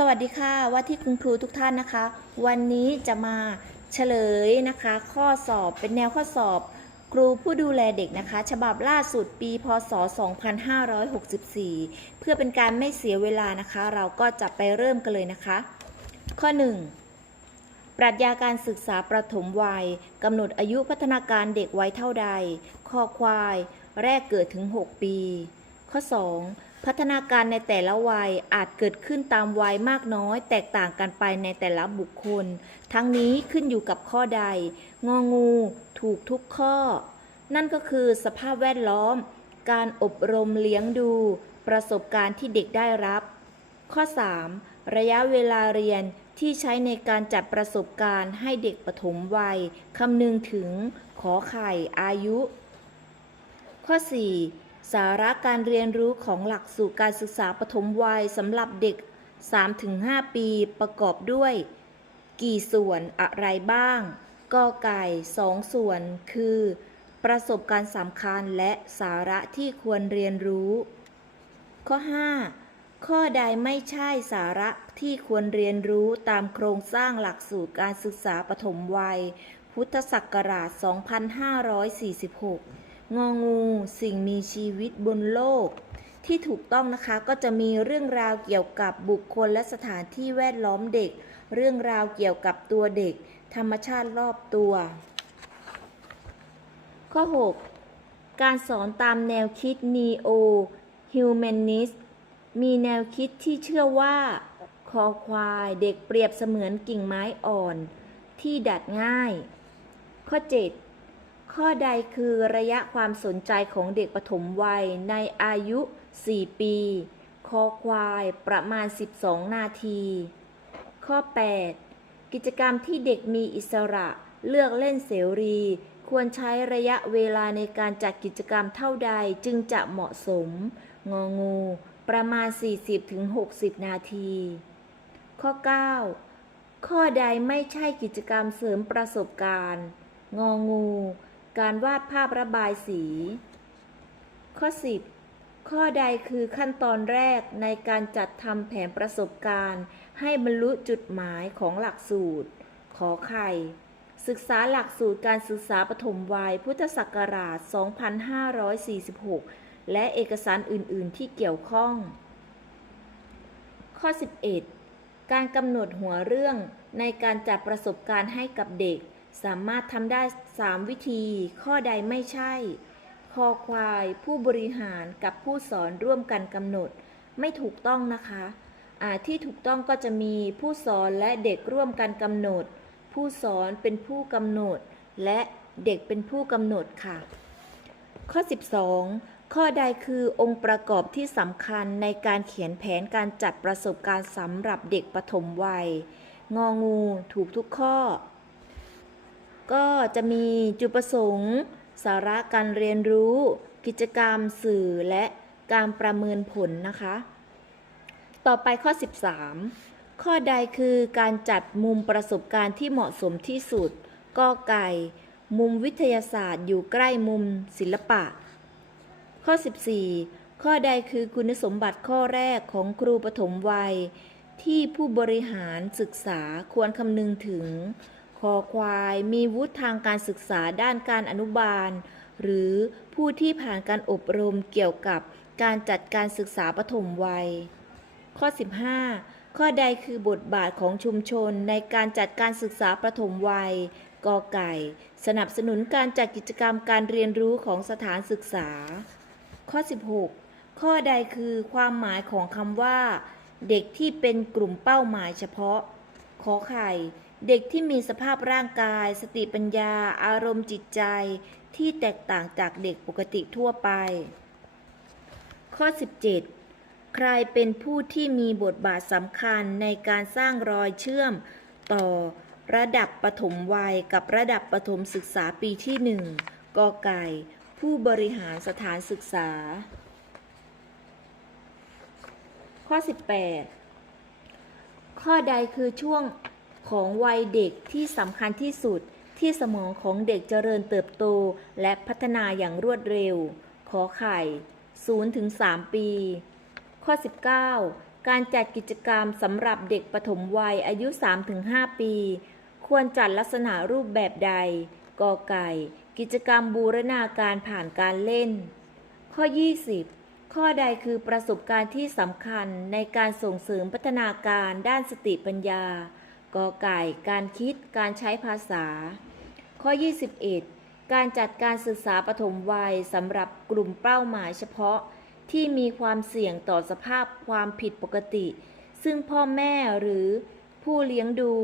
สวัสดีค่ะว่าที่คุณครูทุกท่านนะคะ วันนี้จะมาเฉลยนะคะ ข้อสอบเป็นแนวข้อสอบ ครูผู้ดูแลเด็กนะคะ ฉบับล่าสุดปีพศ 2564 เพื่อเป็นการไม่เสียเวลานะคะ เราก็จะไปเริ่มกันเลยนะคะ ข้อ 1 ปรัชญาการศึกษาประถมวัยกำหนดอายุพัฒนาการเด็กไว้เท่าใด ข้อควาย แรกเกิดถึง 6 ปี ข้อ 2 พัฒนาการในแต่ละวัยอาจเกิดขึ้นตามวัยมากน้อย แตกต่างกันไปในแต่ละบุคคล ทั้งนี้ขึ้นอยู่กับข้อใด งองู ถูกทุกข้อ นั่นก็คือสภาพแวดล้อม การอบรมเลี้ยงดู ประสบการณ์ที่เด็กได้รับ ข้อ 3. ระยะเวลาเรียนที่ใช้ในการจัดประสบการณ์ให้เด็กปฐมวัยคำนึงถึงขอไข่อายุ ข้อ 4. สาระการเรียนรู้ของหลักสูตรการศึกษาปฐมวัยสำหรับเด็ก 3-5 ปีประกอบด้วย กี่ส่วนอะไรบ้างกอไก่สองส่วนคือ ประสบการณ์สำคัญและสาระที่ควรเรียนรู้ ข้อ 5 ข้อใดไม่ใช่สาระที่ควรเรียนรู้ตามโครงสร้างหลักสูตรการศึกษาปฐมวัย พุทธศักราช 2546 งองูสิ่งมีชีวิตบนโลก ที่ถูกต้องนะคะก็จะมีเรื่องราวเกี่ยวกับบุคคลและสถานที่แวดล้อมเด็ก เรื่องราวเกี่ยวกับตัวเด็ก ธรรมชาติรอบตัว ข้อ 6 การสอนตามแนวคิด Neo Humanist มีแนวคิดที่เชื่อว่าคอควายเด็กเปรียบเสมือนกิ่งไม้อ่อน ที่ดัดง่าย ข้อ 7 ข้อใดคือระยะความสนใจของเด็กปฐมวัยในอายุ 4 ปี คอควายประมาณ 12 นาที ข้อ 8 กิจกรรมที่เด็กมีอิสระเลือกเล่นเสรี ควรใช้ระยะเวลาในการจัดกิจกรรมเท่าใดจึงจะเหมาะสม งองู ประมาณ 40-60 นาที ข้อ 9 ข้อใดไม่ใช่กิจกรรมเสริมประสบการณ์ งองู การวาดภาพระบายสี ข้อ 10 ข้อใดคือขั้นตอนแรกในการจัดทำแผนประสบการณ์ ให้บรรลุจุดหมายของหลักสูตร ขอไข่ ศึกษาหลักสูตรการศึกษาปฐมวัยพุทธศักราช 2546 และเอกสารอื่น ๆ ที่เกี่ยวข้อง ข้อ 11 การกำหนดหัวเรื่องในการจัดประสบการณ์ให้กับเด็ก สามารถทำได้ 3 วิธี ข้อใดไม่ใช่ คอควาย ผู้บริหารกับผู้สอนร่วมกันกำหนด ไม่ถูกต้องนะคะอาที่ถูกต้องก็จะมีผู้สอนและเด็กร่วมกันกำหนด ผู้สอนเป็นผู้กำหนด และเด็กเป็นผู้กำหนดค่ะ ข้อ 12 ข้อใดคือองค์ประกอบที่สำคัญในการเขียนแผนการจัดประสบการณ์สำหรับเด็กปฐมวัย งองูถูกทุกข้อ ก็จะมีจุดประสงค์ สาระการเรียนรู้ กิจกรรมสื่อและการประเมินผลนะคะ ต่อไปข้อ 13 ข้อใดคือการจัดมุมประสบการณ์ที่เหมาะสมที่สุดกอไก่ มุมวิทยาศาสตร์อยู่ใกล้มุมศิลปะ ข้อ 14 ข้อใดคือคุณสมบัติข้อแรกของครูปฐมวัย ที่ผู้บริหารศึกษาควรคำนึงถึง คอควายมีวุฒิทางการศึกษาด้านการอนุบาล หรือผู้ที่ผ่านการอบรมเกี่ยวกับการจัดการศึกษาปฐมวัย ข้อ 15 ข้อใดคือบทบาทของชุมชนในการจัดการศึกษาประถมวัยกอไก่ สนับสนุนการจัดกิจกรรมการเรียนรู้ของสถานศึกษา ข้อ 16 ข้อใดคือความหมายของคำว่า เด็กที่เป็นกลุ่มเป้าหมายเฉพาะขอไข่ เด็กที่มีสภาพร่างกาย สติปัญญา อารมณ์จิตใจ ที่แตกต่างจากเด็กปกติทั่วไป ข้อ 17 ใครเป็นผู้ที่มีบทบาทสำคัญในการสร้างรอยเชื่อมต่อระดับปฐมวัยกับระดับประถมศึกษาปีที่ 1กอไก่ ผู้บริหารสถานศึกษา ข้อ 18 ข้อใดคือช่วง ของวัยเด็กที่สำคัญที่สุดที่สมองของเด็กเจริญเติบโตและพัฒนาอย่างรวดเร็ว ขอไข่0-3ปี ข้อ 19 การจัดกิจกรรมสำหรับเด็กปฐมวัยอายุ 3-5 ปี ควรจัดลักษณะรูปแบบใดกอไก่ กิจกรรมบูรณาการผ่านการเล่น ข้อ 20 ข้อใดคือประสบการณ์ที่สำคัญในการส่งเสริมพัฒนาการด้านสติปัญญา กอไก่ การคิด การใช้ภาษา ข้อ 21 การจัดการศึกษาปฐมวัยสำหรับกลุ่มเป้าหมายเฉพาะที่มีความเสี่ยงต่อสภาพความผิดปกติ ซึ่งพ่อแม่หรือผู้เลี้ยงดู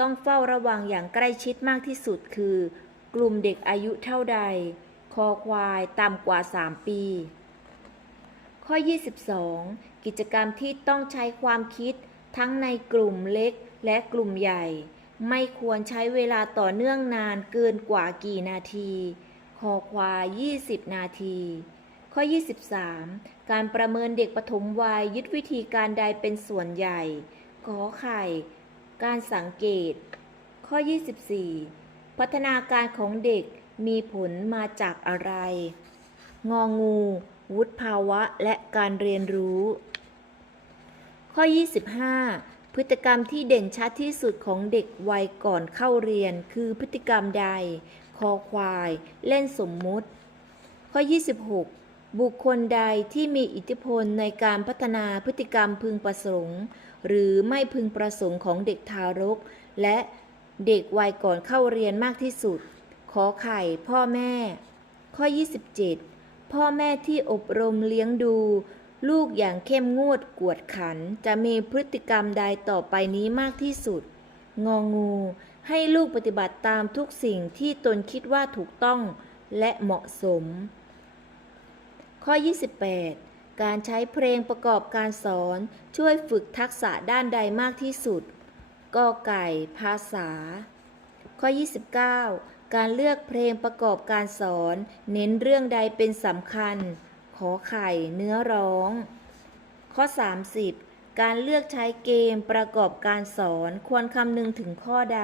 ต้องเฝ้าระวังอย่างใกล้ชิดมากที่สุดคือ กลุ่มเด็กอายุเท่าใด คอควายต่ำกว่า 3 ปี ข้อ 22 กิจกรรมที่ต้องใช้ความคิดทั้งในกลุ่มเล็ก และกลุ่มใหญ่ ไม่ควรใช้เวลาต่อเนื่องนานเกินกว่ากี่นาที คอควาย20 นาที ข้อ 23 การประเมินเด็กปฐมวัยยึดวิธีการใดเป็นส่วนใหญ่ ขอไข่ การสังเกต ข้อ 24 พัฒนาการของเด็กมีผลมาจากอะไร งองู วุฒิภาวะและการเรียนรู้ ข้อ 25 พฤติกรรมที่เด่นชัดที่สุดของเด็กวัยก่อนเข้าเรียน คือพฤติกรรมใด คอควาย เล่นสมมุติ ข้อ 26 บุคคลใดที่มีอิทธิพลในการพัฒนาพฤติกรรมพึงประสงค์ หรือไม่พึงประสงค์ของเด็กทารก และเด็กวัยก่อนเข้าเรียนมากที่สุด ขอไข่พ่อแม่ ข้อ 27 พ่อแม่ที่อบรมเลี้ยงดู ลูกอย่างเข้มงวดกวดขันจะมีพฤติกรรมใดต่อไปนี้มากที่สุด งองู ให้ลูกปฏิบัติตามทุกสิ่งที่ตนคิดว่าถูกต้องและเหมาะสม ข้อ 28 การใช้เพลงประกอบการสอนช่วยฝึกทักษะด้านใดมากที่สุดกอไก่ ภาษา ข้อ 29 การเลือกเพลงประกอบการสอน เน้นเรื่องใดเป็นสำคัญ ขอไข่เนื้อร้อง ข้อ 30 การเลือกใช้เกมประกอบการสอนควรคำนึงถึงข้อใด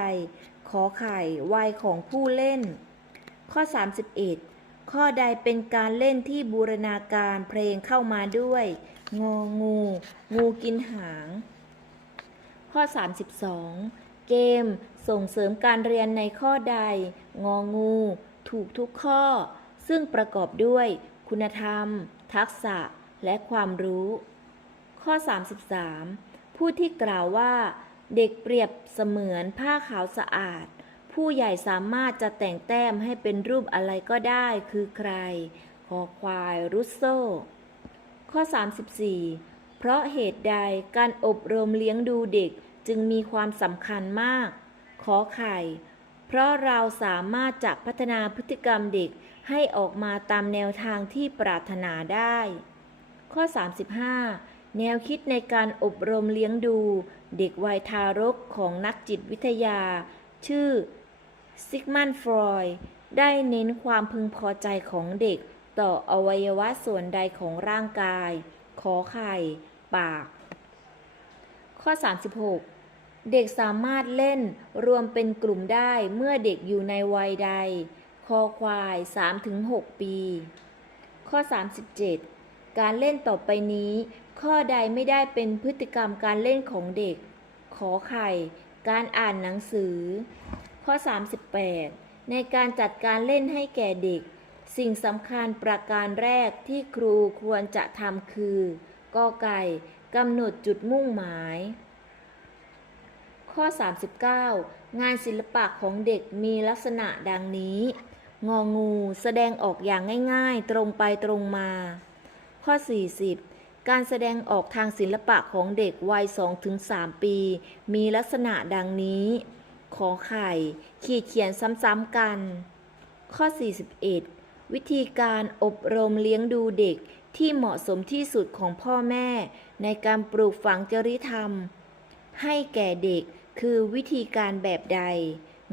ขอไข่วัยของผู้เล่น ข้อ 31 ข้อใดเป็นการเล่นที่บูรณาการเพลงเข้ามาด้วย งองู งูกินหาง ข้อ 32 เกมส่งเสริมการเรียนในข้อใด งองู ถูกทุกข้อ ซึ่งประกอบด้วย คุณธรรม ทักษะ และความรู้ ข้อ 33 ผู้ที่กล่าวว่า เด็กเปรียบเสมือนผ้าขาวสะอาด ผู้ใหญ่สามารถจะแต่งแต้มให้เป็นรูปอะไรก็ได้คือใคร คอควายรุสโซ ข้อ 34 เพราะเหตุใดการอบรมเลี้ยงดูเด็กจึงมีความสำคัญมาก ขอไข่ เพราะเราสามารถจะพัฒนาพฤติกรรมเด็กให้ออกมาตามแนวทางที่ปรารถนาได้ ข้อ 35 แนวคิดในการอบรมเลี้ยงดู เด็กวัยทารกของนักจิตวิทยา ชื่อซิกมันฟรอยด์ได้เน้นความพึงพอใจของเด็กต่ออวัยวะส่วนใดของร่างกาย ขอไข่ ปาก ข้อ 36 เด็กสามารถเล่นรวมเป็นกลุ่มได้เมื่อเด็กอยู่ในวัยใด คอควาย 3-6 ปี ข้อ 37 การเล่นต่อไปนี้ ข้อใดไม่ได้เป็นพฤติกรรมการเล่นของเด็ก ขอไข่ การอ่านหนังสือ ข้อ 38 ในการจัดการเล่นให้แก่เด็ก สิ่งสำคัญประการแรกที่ครูควรจะทำคือ กอไก่กำหนดจุดมุ่งหมาย ข้อ 39 งานศิลปะของเด็กมีลักษณะดังนี้ งองูแสดงออกอย่างง่ายๆ ตรงไปตรงมา ข้อ 40 การแสดงออกทางศิลปะของเด็กวัย 2-3 ปี มีลักษณะดังนี้ ขอไข่ ขีดเขียนซ้ำๆกัน ข้อ 41 วิธีการอบรมเลี้ยงดูเด็กที่เหมาะสมที่สุดของพ่อแม่ ในการปลูกฝังจริยธรรมให้แก่เด็ก คือวิธีการแบบใด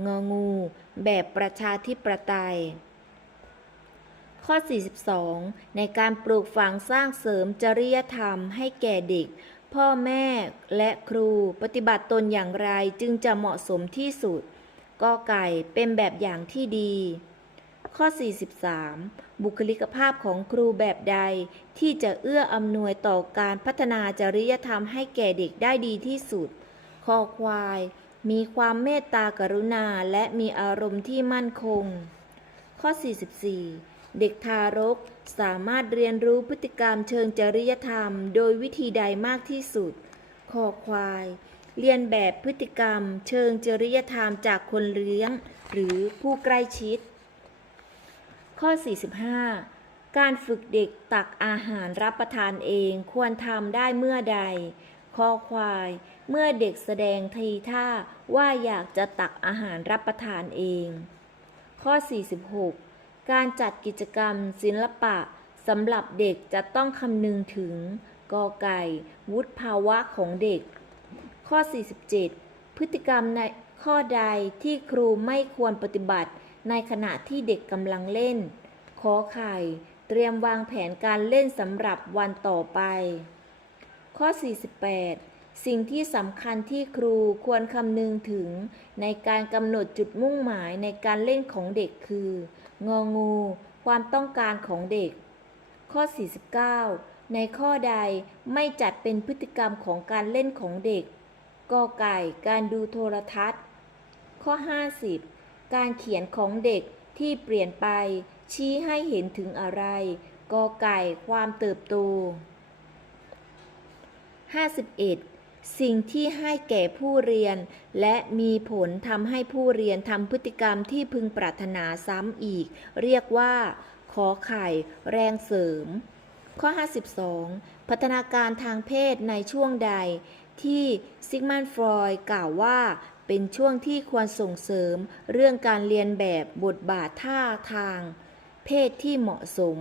งองู แบบประชาธิปไตย ข้อ 42 ในการปลูกฝังสร้างเสริมจริยธรรมให้แก่เด็ก พ่อแม่และครูปฏิบัติตนอย่างไรจึงจะเหมาะสมที่สุดก็ไก่เป็นแบบอย่างที่ดี ข้อ 43 บุคลิกภาพของครูแบบใดที่จะเอื้ออำนวยต่อการพัฒนาจริยธรรมให้แก่เด็กได้ดีที่สุด คอควาย มีความเมตตากรุณาและมีอารมณ์ที่มั่นคง ข้อ 44 เด็กทารกสามารถเรียนรู้พฤติกรรมเชิงจริยธรรม โดยวิธีใดมากที่สุด คอควาย เรียนแบบพฤติกรรม เชิงจริยธรรมจากคนเลี้ยง หรือผู้ใกล้ชิด ข้อ 45การฝึกเด็กตักอาหารรับประทานเองควรทำได้เมื่อใดคอควาย เมื่อเด็กแสดงทีท่าว่าอยากจะตักอาหารรับประทานเอง ข้อ 46 การจัดกิจกรรมศิลปะสำหรับเด็กจะต้องคำนึงถึงกอไก่ วุฒิภาวะของเด็ก ข้อ 47 พฤติกรรมในข้อใดที่ครูไม่ควรปฏิบัติในขณะที่เด็กกำลังเล่น ขอไข่ เตรียมวางแผนการเล่นสำหรับวันต่อไป ข้อ 48 สิ่งที่สำคัญที่ครูควรคำนึงถึง ในการกำหนดจุดมุ่งหมายในการเล่นของเด็กคือ งองู ความต้องการของเด็ก ข้อ 49 ในข้อใดไม่จัดเป็นพฤติกรรมของการเล่นของเด็กกอไก่ การดูโทรทัศน์ ข้อ 50 การเขียนของเด็กที่เปลี่ยนไป ชี้ให้เห็นถึงอะไรกอไก่ ความเติบโต 51. สิ่งที่ให้แก่ผู้เรียน และมีผลทำให้ผู้เรียนทำพฤติกรรมที่พึงปรารถนาซ้ำอีก เรียกว่า ขอไข่ แรงเสริม ข้อ 52 พัฒนาการทางเพศในช่วงใด ที่ซิกมันฟรอยด์กล่าวว่า เป็นช่วงที่ควรส่งเสริม เรื่องการเรียนแบบบทบาทท่าทาง เพศที่เหมาะสม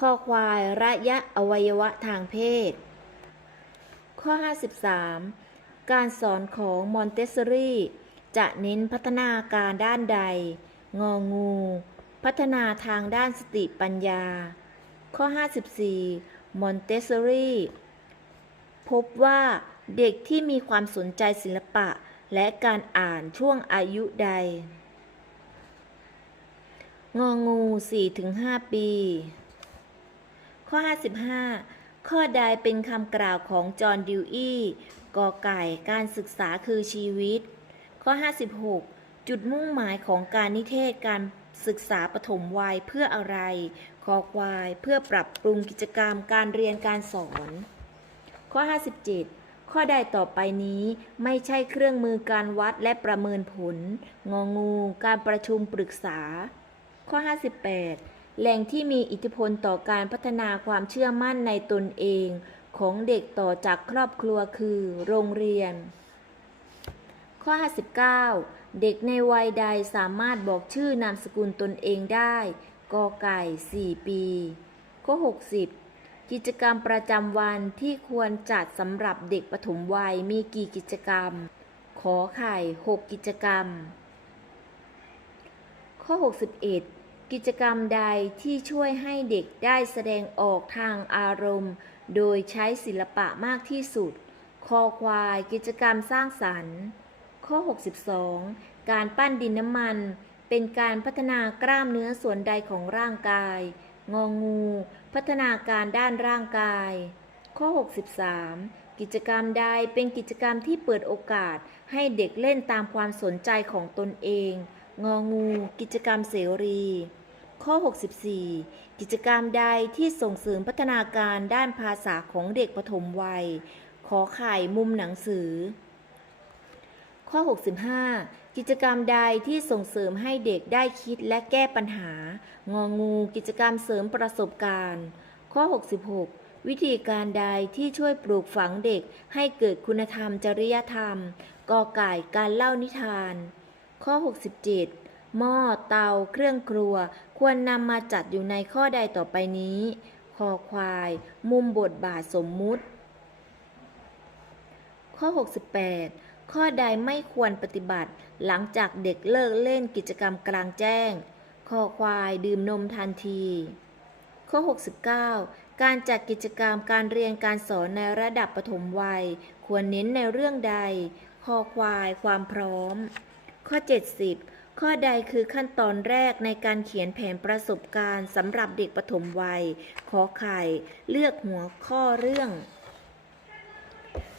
ข้อควายระยะอวัยวะทางเพศ ข้อ 53 การสอนของมอนเตสซอรีจะเน้นพัฒนาการด้านใด งองู พัฒนาทางด้านสติปัญญา ข้อ 54 มอนเตสซอรีพบว่าเด็กที่มีความสนใจศิลปะและการอ่านช่วงอายุใด งองู 4-5 ปี ข้อ 55 ข้อใดเป็นคำกล่าวของจอห์นดิวอี้กอไก่การศึกษาคือชีวิต ข้อ 56 จุดมุ่งหมายของการนิเทศการศึกษาปฐมวัยเพื่ออะไรคอควาย เพื่อปรับปรุงกิจกรรมการเรียนการสอน ข้อ 57 ข้อใดต่อไปนี้ไม่ใช่เครื่องมือการวัดและประเมินผล งองู การประชุมปรึกษา ข้อ 58 แหล่งที่มีอิทธิพลต่อการพัฒนาความเชื่อมั่นในตนเองของเด็กต่อจากครอบครัวคือโรงเรียน ข้อ 59 เด็กในวัยใดสามารถบอกชื่อนามสกุลตนเองได้กอไก่ 4 ปี ข้อ 60 กิจกรรมประจำวันที่ควรจัดสำหรับเด็กปฐมวัยมีกี่กิจกรรม ขอไข่ 6 กิจกรรม ข้อ 61 กิจกรรมใดที่ช่วยให้เด็กได้แสดงออกทางอารมณ์ โดยใช้ศิลปะมากที่สุด คอควายกิจกรรมสร้างสรรค์ ข้อ 62 การปั้นดินน้ำมัน เป็นการพัฒนากล้ามเนื้อส่วนใดของร่างกาย งองู พัฒนาการด้านร่างกาย ข้อ 63 กิจกรรมใดเป็นกิจกรรมที่เปิดโอกาสให้เด็กเล่นตามความสนใจของตนเอง งองู กิจกรรมเสรี ข้อ 64 กิจกรรมใดที่ส่งเสริมพัฒนาการด้านภาษาของเด็กปฐมวัย ขอไข่มุมหนังสือ ข้อ 65 กิจกรรมใดที่ส่งเสริมให้เด็กได้คิดและแก้ปัญหา งองู กิจกรรมเสริมประสบการณ์ ข้อ 66วิธีการใดที่ช่วยปลูกฝังเด็กให้เกิดคุณธรรมจริยธรรมกอไก่การเล่านิทาน ข้อ 67 หม้อเตา เครื่องครัว ควรนำมาจัดอยู่ในข้อใดต่อไปนี้คอควาย มุมบทบาทสมมุติ ข้อ 68 ข้อใดไม่ควรปฏิบัติ หลังจากเด็กเลิกเล่นกิจกรรมกลางแจ้งคอควายดื่มนมทันที ข้อ 69 การจัดกิจกรรมการเรียนการสอนในระดับปฐมวัย ควรเน้นในเรื่องใดคอควายความพร้อม ข้อ 70 ข้อใดคือขั้นตอนแรกในการเขียนแผนประสบการณ์สำหรับเด็กปฐมวัย ขอไข่ เลือกหัวข้อเรื่อง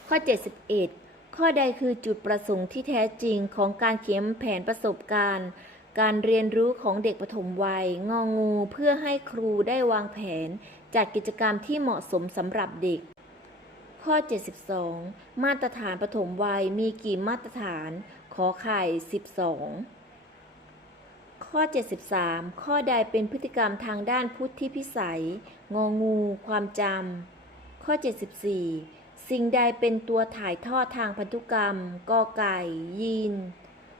ข้อ 71 ข้อใดคือจุดประสงค์ที่แท้จริงของการเขียนแผนประสบการณ์ การเรียนรู้ของเด็กปฐมวัย งองู เพื่อให้ครูได้วางแผน จัดกิจกรรมที่เหมาะสมสำหรับเด็กข้อ 72 มาตรฐานปฐมวัยมีกี่มาตรฐาน อไข่ 12 ข้อ 73 ข้อใดเป็นพฤติกรรมทางด้านพุทธิพิสัย งองู ความจำ ข้อ 74 สิ่งใดเป็นตัวถ่ายทอดทางพันธุกรรม กอไก่ ยีน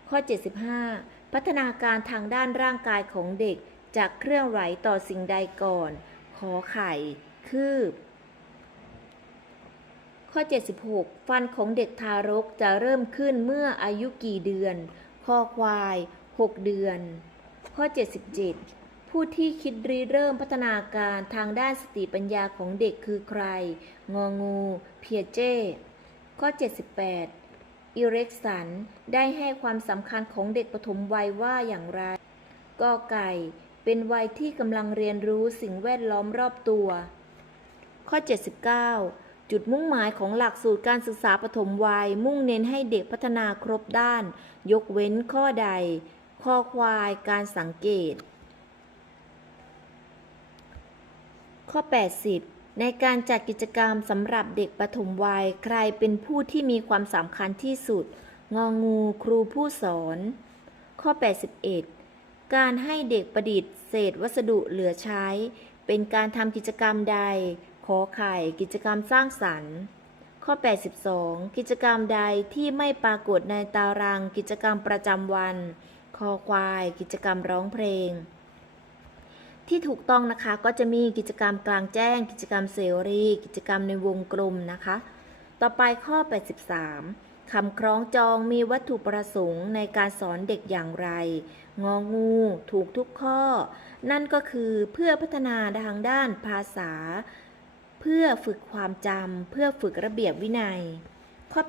ข้อ 75 พัฒนาการทางด้านร่างกายของเด็กจากเคลื่อนไหวต่อสิ่งใดก่อน ขอไข่ คืบ ข้อ 76 ฟันของเด็กทารกจะเริ่มขึ้นเมื่ออายุกี่เดือนคอควาย 6 เดือน ข้อ 77 ผู้ที่คิดริเริ่มพัฒนาการทางด้านสติปัญญาของเด็กคือใคร งองู เพียเจ้ ข้อ 78 อิเร็กสันได้ให้ความสำคัญของเด็กปฐมวัยว่าอย่างไรกอไก่ เป็นวัยที่กำลังเรียนรู้สิ่งแวดล้อมรอบตัว ข้อ 79 จุดมุ่งหมายของหลักสูตรการศึกษาปฐมวัย มุ่งเน้นให้เด็กพัฒนาครบด้าน ยกเว้นข้อใด ข้อควายการสังเกต ข้อ 80 ในการจัดกิจกรรมสำหรับเด็กปฐมวัย ใครเป็นผู้ที่มีความสำคัญที่สุด งองูครูผู้สอน ข้อ 81 การให้เด็กประดิษฐ์เศษวัสดุเหลือใช้ เป็นการทำกิจกรรมใด ขอไข่กิจกรรมสร้างสรรค์ ข้อ 82 กิจกรรมใดที่ไม่ปรากฏในตารางกิจกรรมประจำวัน คอควาย กิจกรรมร้องเพลง ที่ถูกต้องนะคะก็จะมีกิจกรรมกลางแจ้ง กิจกรรมเสรีกิจกรรมในวงกลมนะคะ ต่อไปข้อ 83คำคล้องจองมีวัตถุประสงค์ในการสอนเด็กอย่างไร งองู ถูกทุกข้อ นั่นก็คือเพื่อพัฒนาทางด้านภาษา เพื่อฝึกความจำเพื่อฝึกระเบียบวินัย ข้อ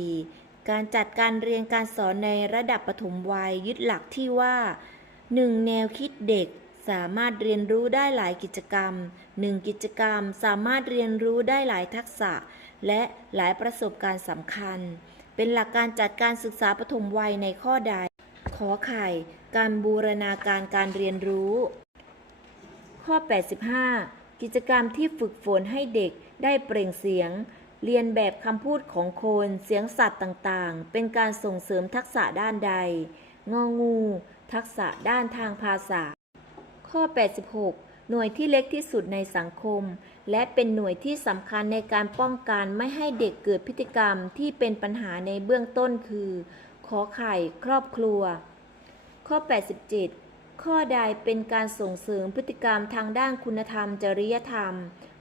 84 การจัดการเรียนการสอนในระดับปฐมวัยยึดหลักที่ว่า 1. แนวคิดเด็กสามารถเรียนรู้ได้หลายกิจกรรม 1. กิจกรรมสามารถเรียนรู้ได้หลายทักษะ และหลายประสบการณ์สำคัญ เป็นหลักการจัดการศึกษาปฐมวัยในข้อใด ขอไข่ การบูรณาการการเรียนรู้ ข้อ 85 กิจกรรมที่ฝึกฝนให้เด็กได้เปล่งเสียง เรียนแบบคำพูดของคน เสียงสัตว์ต่างๆ เป็นการส่งเสริมทักษะด้านใด งองู ทักษะด้านทางภาษา ข้อ 86 หน่วยที่เล็กที่สุดในสังคม และเป็นหน่วยที่สำคัญในการป้องกันไม่ให้เด็กเกิดพฤติกรรมที่เป็นปัญหาในเบื้องต้นคือ ขอไข่ครอบครัว ข้อ 87 ข้อใดเป็นการส่งเสริมพฤติกรรมทางด้านคุณธรรมจริยธรรม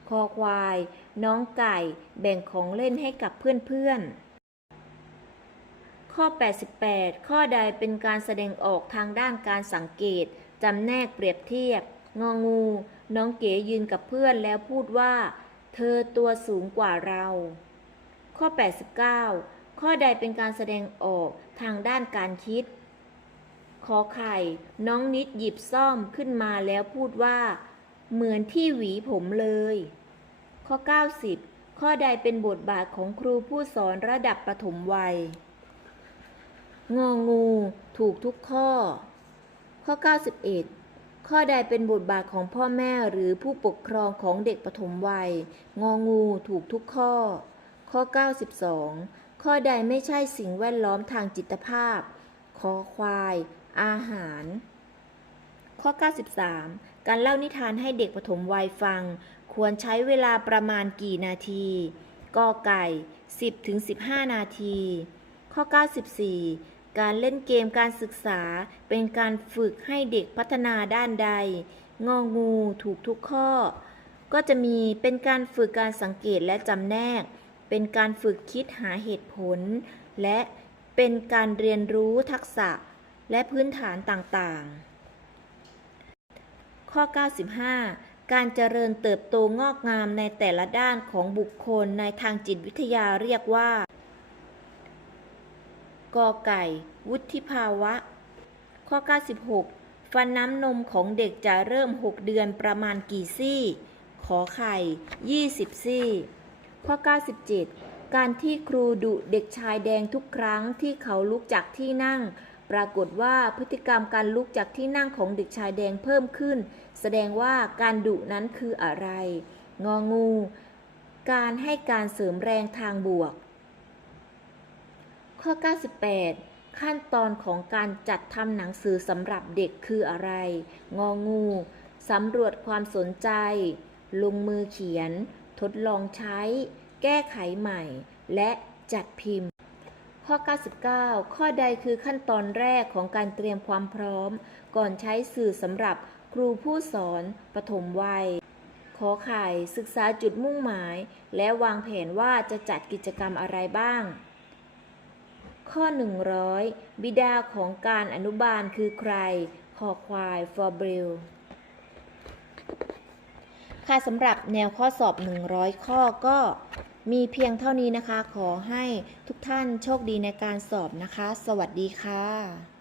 คอควาย น้องไก่ แบ่งของเล่นให้กับเพื่อนๆ ข้อ 88 ข้อใดเป็นการแสดงออกทางด้านการสังเกต จำแนกเปรียบเทียบ งองู น้องเก๋ยืนกับเพื่อนแล้วพูดว่า เธอตัวสูงกว่าเรา ข้อ 89 ข้อใดเป็นการแสดงออกทางด้านการคิด ขอไข่ น้องนิดหยิบซ่อมขึ้นมาแล้วพูดว่า เหมือนที่หวีผมเลย ข้อ 90 ข้อใดเป็นบทบาทของครูผู้สอนระดับประถมวัย งองู ถูกทุกข้อ ข้อ 91 ข้อใดเป็นบทบาทของพ่อแม่หรือผู้ปกครองของเด็กปฐมวัย งองู ถูกทุกข้อ ข้อ 92 ข้อใดไม่ใช่สิ่งแวดล้อมทางจิตภาพ คอควาย อาหาร ข้อ 93 การเล่านิทานให้เด็กปฐมวัยฟัง ควรใช้เวลาประมาณกี่นาทีกอไก่ 10-15 นาที ข้อ 94 การเล่นเกมการศึกษาเป็นการฝึกให้เด็กพัฒนาด้านใด งองูถูกทุกข้อ ก็จะมีเป็นการฝึกการสังเกตและจำแนก เป็นการฝึกคิดหาเหตุผล และเป็นการเรียนรู้ทักษะ และพื้นฐานต่างๆ ข้อ 95 การเจริญเติบโตงอกงามในแต่ละด้านของบุคคลในทางจิตวิทยาเรียกว่า กอไก่ วุฒิภาวะ ข้อ 96 ฟันน้ำนมของเด็กจะเริ่ม 6 เดือนประมาณกี่ซี่ ขอไข่ 20 ซี่ ข้อ 97การที่ครูดุเด็กชายแดงทุกครั้งที่เขาลุกจากที่นั่ง ปรากฏว่าพฤติกรรมการลุกจากที่นั่งของเด็กชายแดงเพิ่มขึ้น แสดงว่าการดุนั้นคืออะไร งองู การให้การเสริมแรงทางบวก ข้อ 98 ขั้นตอนของการจัดทำหนังสือสำหรับเด็กคืออะไร งองูสำรวจความสนใจ ลงมือเขียน ทดลองใช้ แก้ไขใหม่ และจัดพิมพ์ ข้อ 99 ข้อใดคือขั้นตอนแรกของการเตรียมความพร้อม ก่อนใช้สื่อสำหรับครูผู้สอนปฐมวัย ขอไข่ศึกษาจุดมุ่งหมาย และวางแผนว่าจะจัดกิจกรรมอะไรบ้าง ข้อ 100 บิดาของการอนุบาลคือใครคอควายฟอร์เบลค่ะสำหรับแนวข้อสอบ 100 ข้อก็ มีเพียงเท่านี้นะคะ ขอให้ทุกท่านโชคดีในการสอบนะคะ สวัสดีค่ะ